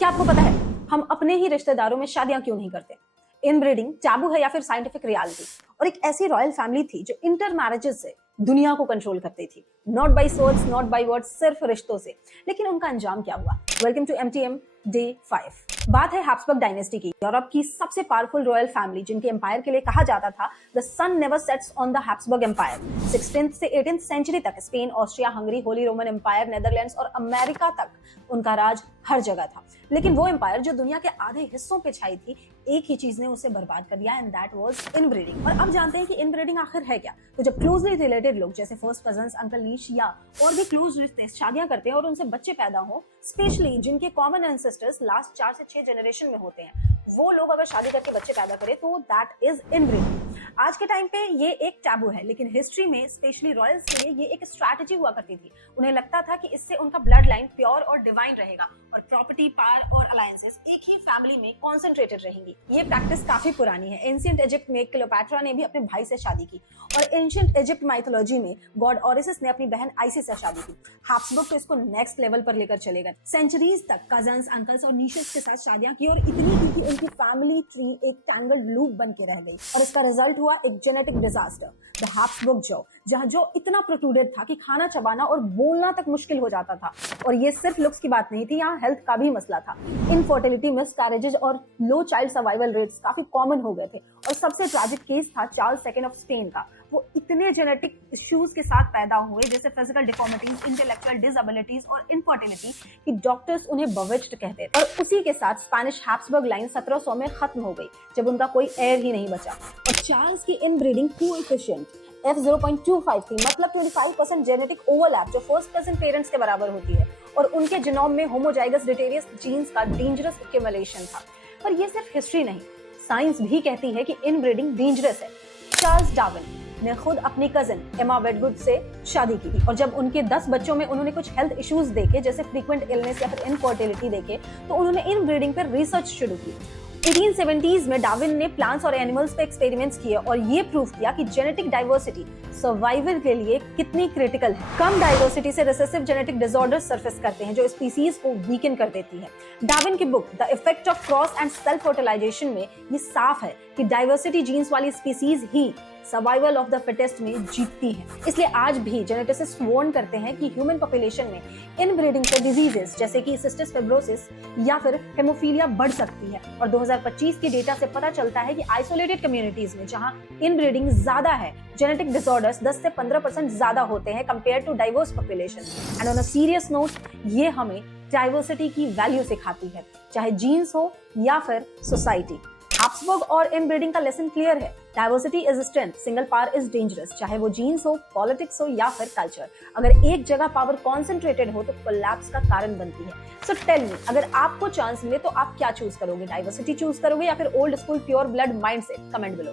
क्या आपको पता है हम अपने ही रिश्तेदारों में शादियां क्यों नहीं करते? इनब्रीडिंग टैबू है या फिर साइंटिफिक रियलिटी? और एक ऐसी रॉयल फैमिली थी जो इंटर मैरिजेस से दुनिया को कंट्रोल करती थी, not by swords, not by words, सिर्फ रिश्तों से। लेकिन उनका अंजाम क्या हुआ? Welcome to MTM day 5। बात है हैब्सबर्ग डायनेस्टी की, यूरोप की सबसे पावरफुल रॉयल फैमिली, जिनके एम्पायर के लिए कहा जाता था the sun never sets on the Habsburg empire. 16th से 18th सेंचुरी तक Spain, Austria, Hungary, Holy Roman Empire, Netherlands और अमेरिका तक उनका राज हर जगह था। लेकिन वो एम्पायर जो दुनिया के आधे हिस्सों पे छाई थी, एक ही चीज ने उसे बर्बाद कर दिया, एंड दैट वाज इनब्रीडिंग। और अब जानते हैं कि इनब्रीडिंग आखिर है क्या। तो जब क्लोजली रिलेटेड लोग जैसे फर्स्ट कजन्स, अंकल, नीश या और भी क्लोज रिश्ते शादियां करते हैं और उनसे बच्चे पैदा हो, स्पेशली जिनके कॉमन एंसेस्टर्स लास्ट 4 से 6 जनरेशन में होते हैं, वो लोग अगर शादी करके बच्चे पैदा करें तो दैट इज इनब्रीडिंग। आज के टाइम पे ये एक टैबू है, लेकिन हिस्ट्री में स्पेशली रॉयल्स के लिए ये एक स्ट्रैटेजी हुआ करती थी। उन्हें लगता था कि इससे उनका ब्लड लाइन प्योर और डिवाइन रहेगा और प्रॉपर्टी, पावर और अलायंसेस एक ही फैमिली में कॉन्सेंट्रेटेड रहेंगी। ये प्रैक्टिस काफी पुरानी है। एंशिएंट इजिप्ट में क्लियोपैट्रा ने भी अपने भाई से शादी की और एंशिएंट इजिप्ट माइथोलॉजी में गॉड ओरिसिस ने अपनी बहन आइसिस से शादी की। हैब्सबर्ग तो इसको नेक्स्ट लेवल पर लेकर चले गए। सेंचुरीज तक कजन्स, अंकल्स और नीशेस के साथ शादियां की और इतनी की कि उनकी फैमिली ट्री एक टैंगल्ड लूप बन के रह गई और इसका रिजल्ट हुआ एक genetic disaster, the Habsburg jaw, जहां जो इतना प्रोट्रूडेड था कि खाना चबाना और बोलना तक मुश्किल हो जाता था। और ये सिर्फ लुक्स की बात नहीं थी, यहाँ हेल्थ का भी मसला था। इनफर्टिलिटी, मिसकैरेजेस और लो चाइल्ड सर्वाइवल रेट्स काफी कॉमन हो गए थे। और सबसे ट्रैजिक केस था चार्ल्स सेकंड ऑफ स्पेन का। वो इतने जेनेटिक इश्यूज के साथ पैदा हुए, जैसे फिजिकल डिफॉर्मिटीज, इंटेलेक्चुअल डिसेबिलिटीज और इनफर्टिलिटी, कि डॉक्टर्स उन्हें बविज्ड कहते थे। और उसी के साथ स्पेनिश हैब्सबर्ग लाइन 1700 में खत्म हो गई, जब उनका कोई हेir ही नहीं बचा। और चार्ल्स की इनब्रीडिंग कोएफिशिएंट F0.25 थी, मतलब 25% जेनेटिक ओवरलैप, जो फर्स्ट कजन पेरेंट्स के बराबर होती है। और उनके जीनोम में होमोजाइगस डिटेरियस जीन्स का डेंजरस एक्यूमुलेशन था। पर ये सिर्फ हिस्ट्री नहीं, साइंस भी कहती है कि इनब्रीडिंग डेंजरस है। चार्ल्स डार्विन ने खुद अपनी कजन एमा वेडगुड से शादी की थी और जब उनके 10 बच्चों में उन्होंने कुछ हेल्थ इश्यूज देखे, जैसे फ्रीक्वेंट इलनेस या फिर इनफर्टिलिटी देखे, तो उन्होंने इनब्रीडिंग पर रिसर्च शुरू की। 1870s में डार्विन ने प्लांट्स और एनिमल्स पे एक्सपेरिमेंट्स किए और ये प्रूव किया कि जेनेटिक डाइवर्सिटी सर्वाइवल के लिए कितनी क्रिटिकल है। कम डाइवर्सिटी से रिसेसिव जेनेटिक डिसऑर्डर्स सरफेस करते हैं, जो स्पीसीज को वीकन कर देती है। डार्विन की book the effect of cross and self fertilisation में ये साफ है कि डाइवर्सिटी जीन्स वाली स्पीसीज ही सर्वाइवल ऑफ द फिटेस्ट में जीतती है। इसलिए आज भी जेनेटिसिस्ट वार्न करते हैं कि ह्यूमन पॉपुलेशन में इनब्रीडिंग से डिजीजेस जैसे कि सिस्टिस फिब्रोसिस या फिर हेमोफीलिया बढ़ सकती है। और 2025 के डेटा से पता चलता है कि आइसोलेटेड कम्युनिटीज में जहां इनब्रीडिंग ज्यादा है, जेनेटिक डिसऑर्डर्स 10 से 15% ज्यादा होते हैं compare to diverse population. And on a serious note, ये हमें डाइवर्सिटी की वैल्यू सिखाती है, चाहे जीन्स हो या फिर सोसाइटी। हैब्सबर्ग और इनब्रीडिंग का लेसन क्लियर है। Diversity is strength, single power is dangerous, चाहे वो जीन्स हो, पॉलिटिक्स हो या फिर कल्चर। अगर एक जगह पावर कॉन्सेंट्रेटेड हो तो कोलैप्स का कारण बनती है। सो टेल मी, अगर आपको चांस मिले तो आप क्या चूज करोगे? डाइवर्सिटी चूज करोगे या फिर old school pure blood mindset? Comment below.